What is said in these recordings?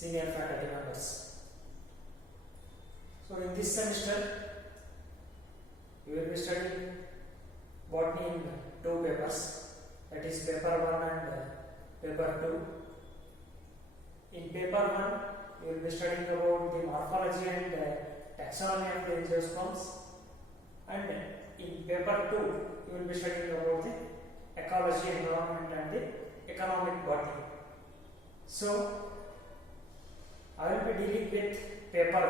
senior faculty members. So in this semester you will be studying botany in two papers, that is paper 1 and paper 2. In paper 1 you will be studying about the morphology and taxonomy of the angiosperms, and in paper 2 you will be studying about the ecology, environment and the economic botany. So I will be dealing with paper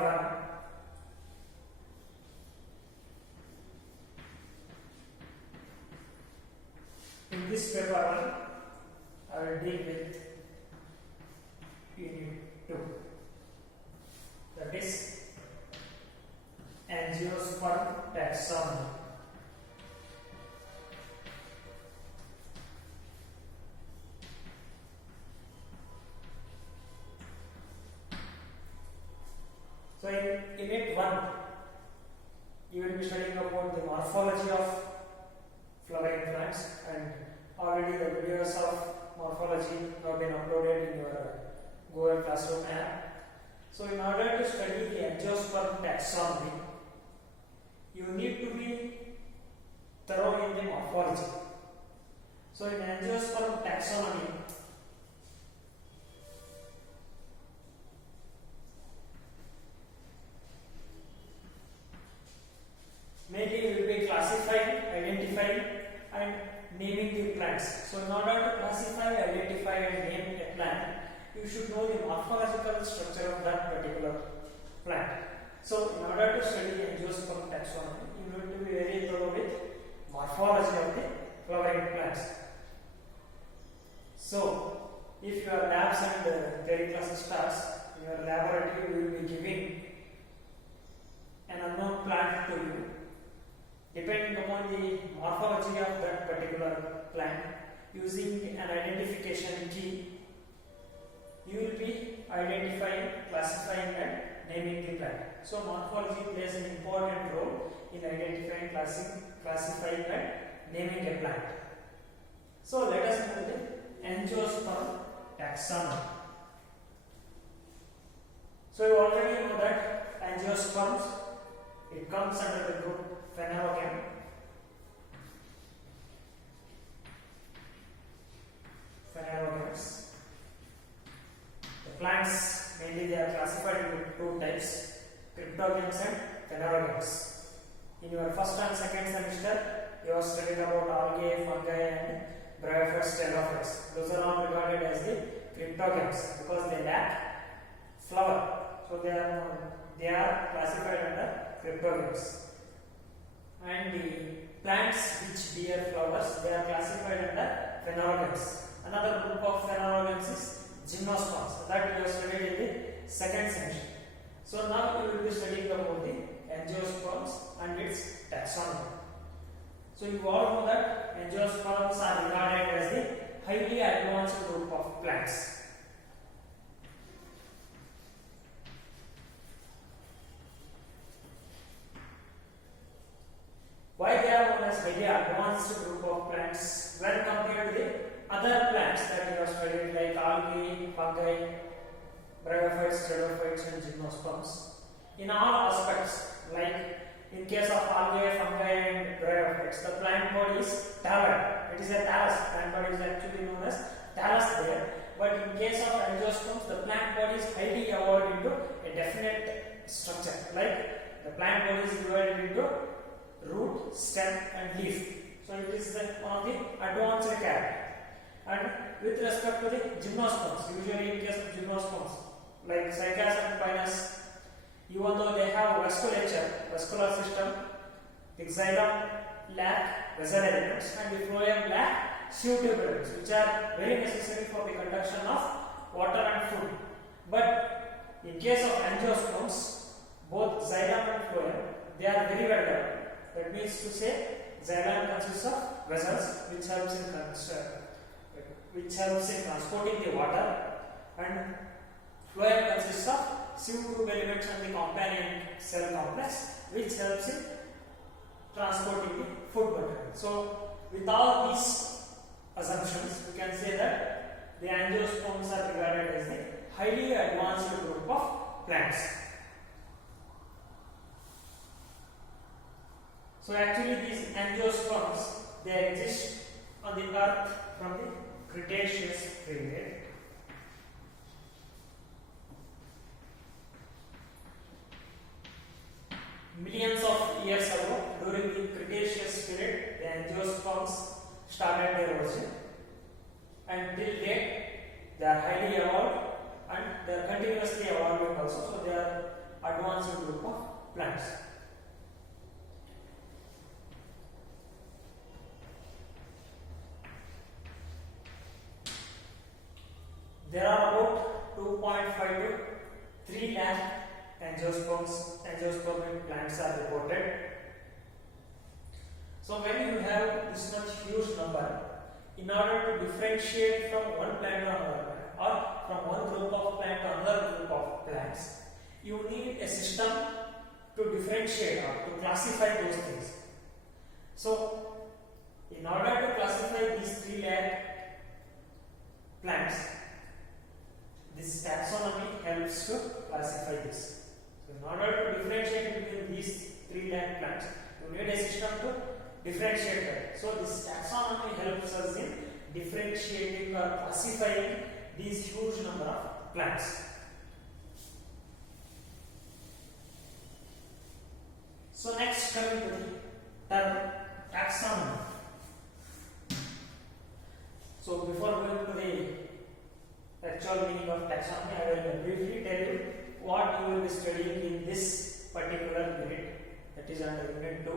1. In this paper 1, I will deal with unit 2, that is Angiosperm taxonomy. So in unit 1, you will be studying about the morphology of flowering plants, and already the videos of morphology have been uploaded in your Google Classroom app. So in order to study the Angiosperm taxonomy, you need to be thorough in the morphology. So in Angiosperm taxonomy, mainly we will be classifying, identifying and naming the plants. So in order to classify, identify and name a plant, you should know the morphological structure of that particular plant. So in order to study Angiosperm taxonomy, you need to be very thorough with morphology of the flowering plants. So if your labs and theory classes starts, in your laboratory we will be giving an unknown plant to you. Depending upon the morphology of that particular plant, using an identification key, you will be identifying, classifying and naming the plant. So morphology plays an important role in identifying, classifying and naming a plant. So let us know the Angiosperm taxonomy. So you already know that Angiosperms, it comes under the group Phanerogam. Phanerogams. The plants, mainly they are classified into two types, cryptogams and phanerogams. In your first and second semester, you have studied about algae, fungi and bryophytes, pterophytes. Those are all regarded as the cryptogams because they lack flower. So they are classified under cryptogams. And the plants which bear flowers, they are classified under phanerogams. Another group of phanerogams is gymnosperms, that you have studied in the second semester. So now you will be studying about the angiosperms and its taxonomy. So you all know that angiosperms are regarded as the highly advanced group of plants. Why they are known as highly advanced group of plants when compared to the other plants that you have studied like algae, fungi, bryophytes, pterophytes and gymnosperms? In all aspects, like in case of algae, fungi and bryophytes, the plant body is tallid. It is a thallus. Plant body is actually known as thallus there. But in case of angiosperms, the plant body is highly evolved into a definite structure. Like the plant body is divided into root, stem and leaf. So it is one of the advanced character. And with respect to the gymnosperms, usually in case of gymnosperms like cycas and pinus, even though they have vascular system, the xylem lack vessel elements and the phloem lack sieve elements, which are very necessary for the conduction of water and food. But in case of angiosperms, both xylem and phloem, they are very well developed. That means to say, xylem consists of vessels which helps in transporting the water, and phloem consists of sieve tube elements and the companion cell complex which helps in transporting the food material. So with all these assumptions, we can say that the angiosperms are regarded as the highly advanced group of plants. So actually these angiosperms, they exist on the earth from the Cretaceous period. Millions of years ago, during the Cretaceous period, the angiosperms started their origin, and till date they are highly evolved and they are continuously evolving also. So they are advanced group of plants. There are about 2.5 to 3 lakh angiospermic plants are reported. So when you have this much huge number, in order to differentiate from one plant to another plant, or from one group of plant to another group of plants, you need a system to differentiate or to classify those things. So in order to classify these 3 lakh plants, this taxonomy helps to classify this. So in order to differentiate between these 3 lakh plants, you need a system to differentiate them. So this taxonomy helps us in differentiating or classifying these huge number of plants. So next, coming to the term taxonomy. So before going to the actual meaning of taxonomy, I will briefly tell you what you will be studying in this particular unit, that is under unit 2.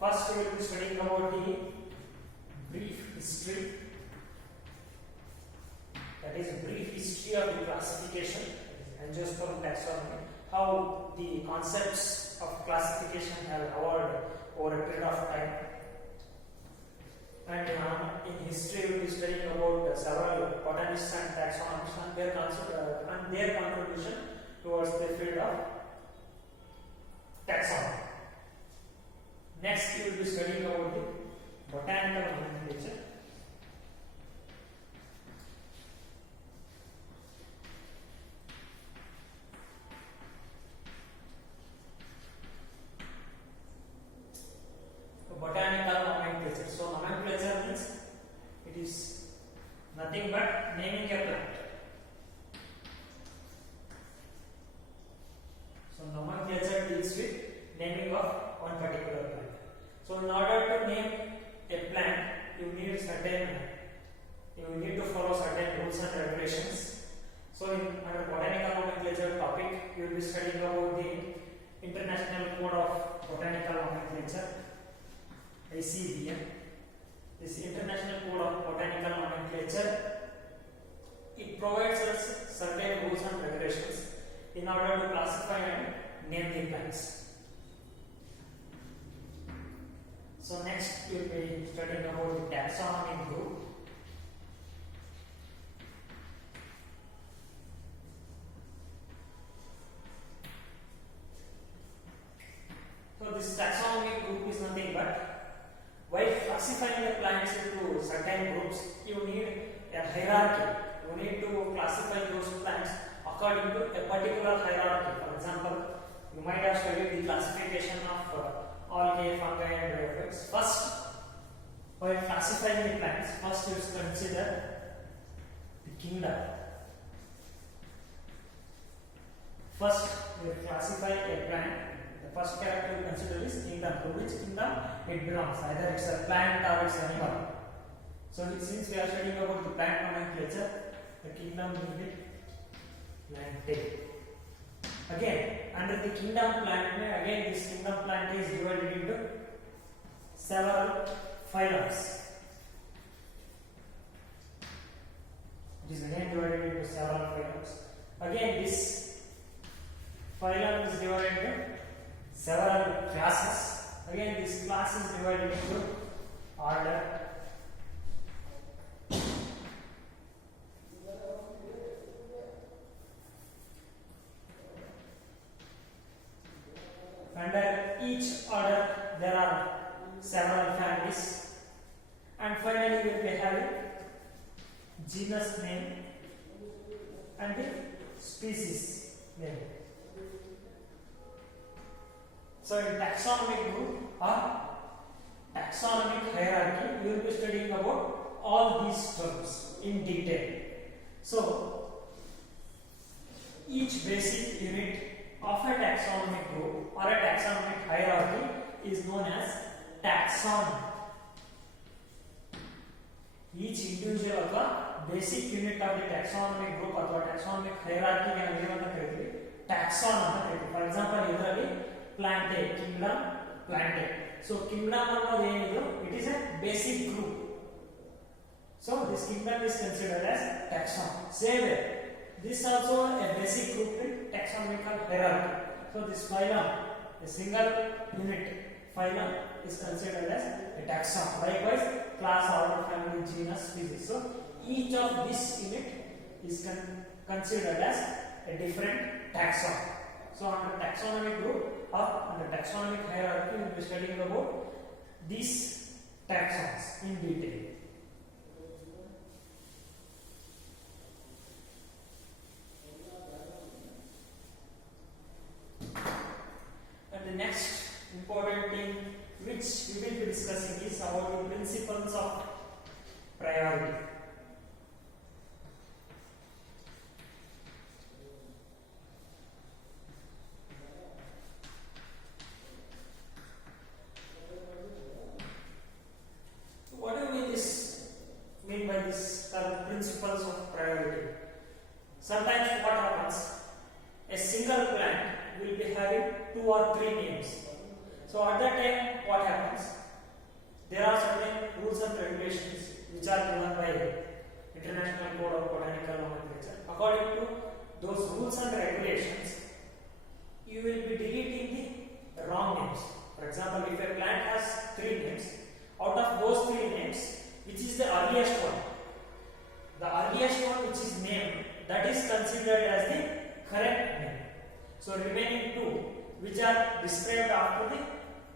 First, we will be studying about the brief history, that is brief history of the classification, Angiosperm taxonomy, how the concepts of classification have evolved over a period of time. And in history, we will be studying about several botanists and taxonomists and their contribution towards the field of taxonomy. Next, we will be studying about the botanical nomenclature. Botanical nomenclature. So nomenclature means it is nothing but naming a plant. So nomenclature deals with naming of one particular plant. So in order to name a plant, you need to follow certain rules and regulations. So in under botanical nomenclature topic, you will be studying about the International Code of Botanical Nomenclature, ICBM. This International Code of Botanical Nomenclature, it provides us certain rules and regulations in order to classify and name the plants. So next we will be studying about the taxonomy group. So this taxonomy group is nothing but, while classifying the plants into certain groups, you need a hierarchy. You need to classify those plants according to a particular hierarchy. For example, you might have studied the classification of algae, fungi and bryophytes. First, while classifying the plants, first you consider the kingdom. First, you classify a plant. The first character you consider is kingdom. To which kingdom it belongs? Either it's a plant or it's an animal. So since we are studying about the plant nomenclature, the kingdom will be plantae. Again, under the kingdom plant, again this kingdom plant is divided into several phylums. It is again divided into several phylums. Again, this phylum is divided into several classes. Again, this class is divided into order. Under each order, there are several families, and finally we will be having genus name and the species name. So in taxonomic group or taxonomic hierarchy, you will be studying about all these terms in detail. So each basic unit of a taxonomic group or a taxonomic hierarchy is known as taxon. Each individual of the basic unit of the taxonomic group or taxonomic hierarchy can be taxon. For example, here Plantae, kingdom, Plantae. So kingdom it is a basic group. So this kingdom is considered as taxon. Same way, this also a basic group in taxonomical hierarchy. So this phylum, a single unit phylum, is considered as a taxon. Likewise, class, order, family, genus, species. So each of this unit is considered as a different taxon. So under taxonomic group or under taxonomic hierarchy, we will be studying about these taxons in detail. And the next important thing which we will be discussing is about the principles of priority. What do you mean by this term, principles of priority? Sometimes what happens, a single plant will be having 2 or 3 names. So at that time, what happens? There are certain rules and regulations which are given by International Code of Botanical Nomenclature. According to those rules and regulations, you will be deleting the wrong names. For example, if a plant has 3 names, out of those 3 names, which is the earliest one? The earliest one which is named, that is considered as the correct name. So remaining 2 which are described after the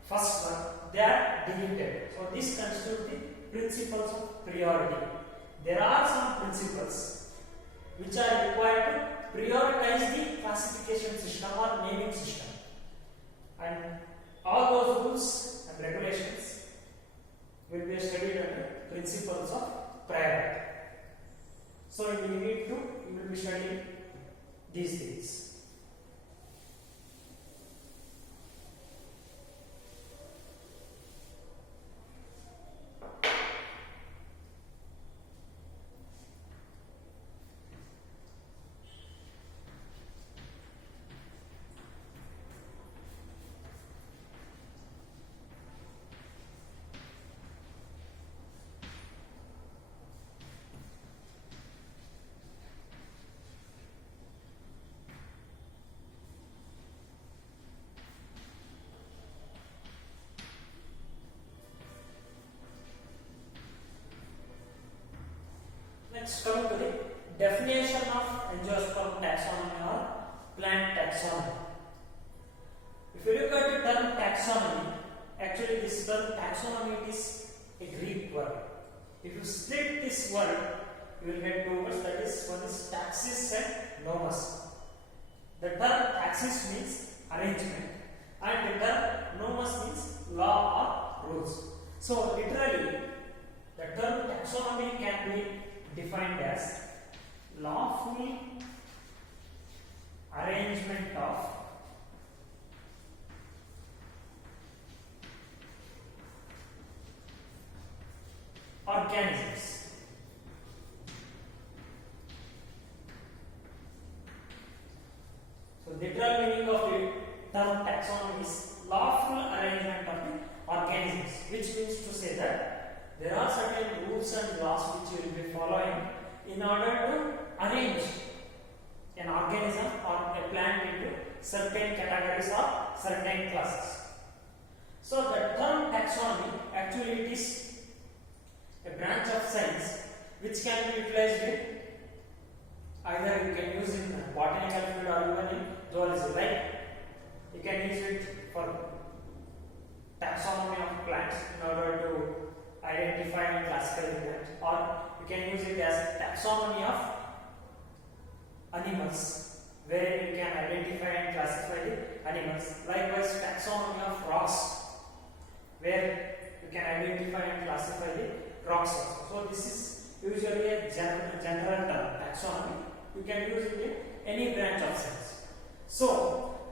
first one, they are deleted. So this constitutes the principles of priority. There are some principles which are required to prioritize the classification system or naming system, and all those rules and regulations will be studied under principles of priority. So in Unit 2, you will be studying these things. Next, coming to the definition of Angiosperm taxonomy or plant taxonomy. If you look at the term taxonomy, actually this term taxonomy is a Greek word. If you split this word, you will get 2 words, that is, one is taxis and nomos. The term taxis means arrangement and the term nomos means law or rules. So literally, the term taxonomy can be defined as lawful arrangement of organisms. So literal meaning of the term taxonomy is lawful arrangement of the organisms, which means to say that there are certain rules and laws which you will be following in order to arrange an organism or a plant into certain categories or certain classes. So the term taxonomy, actually it is a branch of science which can be utilized in either you can use in botanical field or even in zoology. Like you can use it for taxonomy of plants in order to identify and classify them, or you can use it as taxonomy of animals where you can identify and classify the animals. Likewise, taxonomy of rocks, where you can identify and classify the rocks also. So this is usually a general term, taxonomy. You can use it in any branch of science. So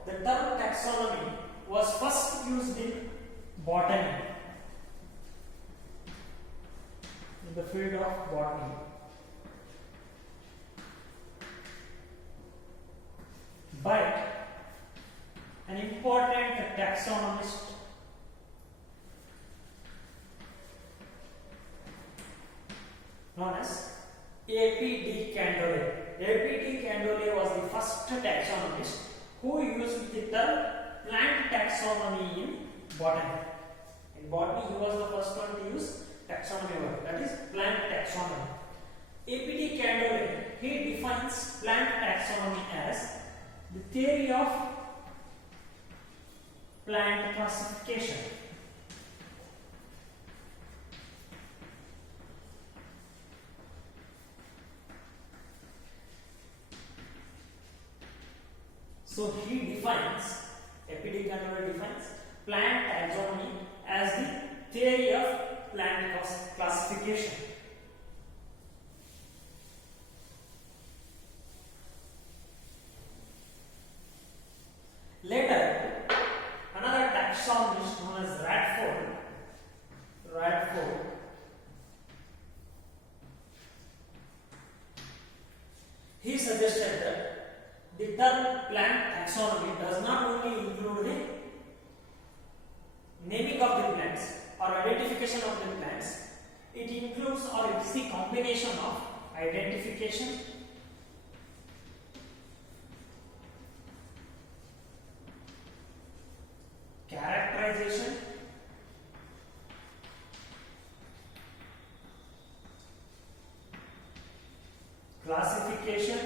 the term taxonomy was first used in botany, in the field of botany. By an important taxonomist known as A.P.D. Candolle. A.P.D. Candolle was the first taxonomist who used the term plant taxonomy in botany. In botany, he was the first one to use taxonomy word, that is plant taxonomy. A.P.D. Candolle, he defines plant taxonomy as the theory of plant classification. So he defines, A.P.D. Candolle defines plant taxonomy as the theory of plant classification. Later, another taxonomist known as Radford, he suggested that the term plant taxonomy does not only include the naming of the plants or identification of the plants, it includes or it is the combination of identification, characterization, classification,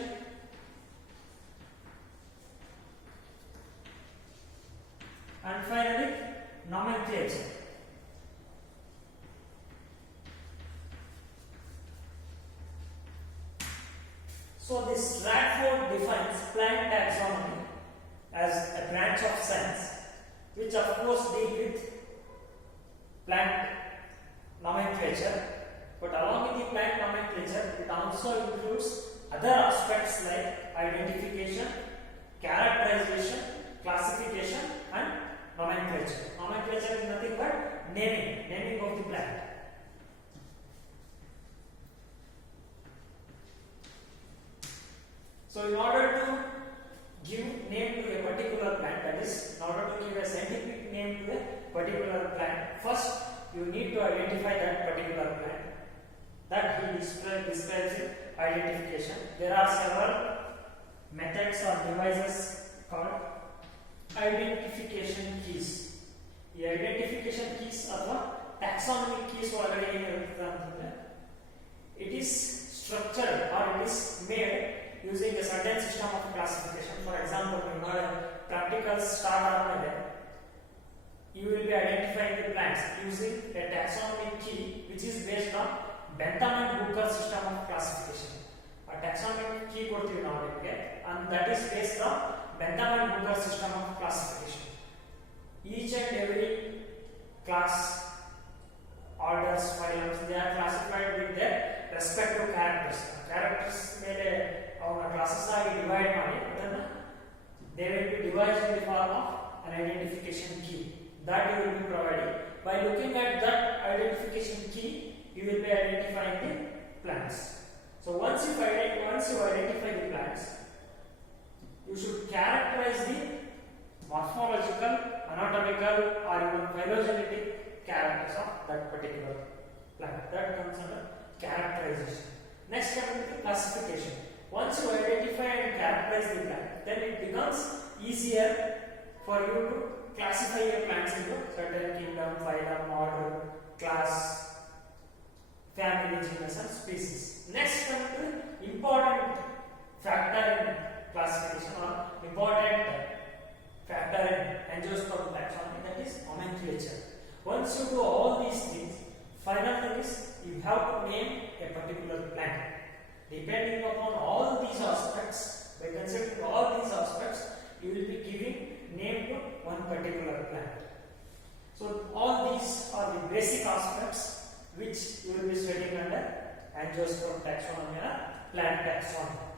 and finally nomenclature. So this Radford defines plant taxonomy as a branch of science which of course deal with plant nomenclature, but along with the plant nomenclature it also includes other aspects like identification, characterization, classification and nomenclature. Nomenclature is nothing but naming of the plant. So in order to give name to a particular plant, that is, in order to give a scientific name to a particular plant, first you need to identify that particular plant. That he describes in identification. There are several methods or devices called identification keys. ಈ identification keys ಅಥವಾ taxonomy keys ಒಳಗಡೆ ಏನಿರುತ್ತೆ ಅಂತಂದ್ರೆ it is structured or it is made using a certain system of classification. For example, ನಿಮ್ಮ practicals start ಆದ್ಮೇಲೆ you will be identifying the plants using a taxonomy key which is based on Bentham and Hooker system of classification. A taxonomy key ಕೊಡ್ತೀವಿ ನಾವು ನಿಮಗೆ, and that is based on Bentham and Hooker system of classification. Each and every class, orders, phylums, they are classified with their respective characters. Characters ಮೇಲೆ ಅವರ classes ಆಗಿ divide ಮಾಡಿ ಅದನ್ನ they will be divided in the form of an identification key that you will be providing. By looking at that identification key, you will be identifying the plants. So once you identify the plants, you should characterize the morphological, anatomical or even phylogenetic characters of that particular plant. That comes under characterization. Next comes the classification. Once you identify and characterize the plant, then it becomes easier for you to classify your plants into certain kingdom, phylum, order, class, family, genus and species. Next comes the important factor in classification or important factor in Angiosperm taxonomy, that is nomenclature. Once you do all these things, final thing is you have to name a particular plant. Depending upon all these aspects, By considering all these aspects, you will be giving name to one particular plant. So all these are the basic aspects which you will be studying under Angiosperm taxonomy or plant taxonomy.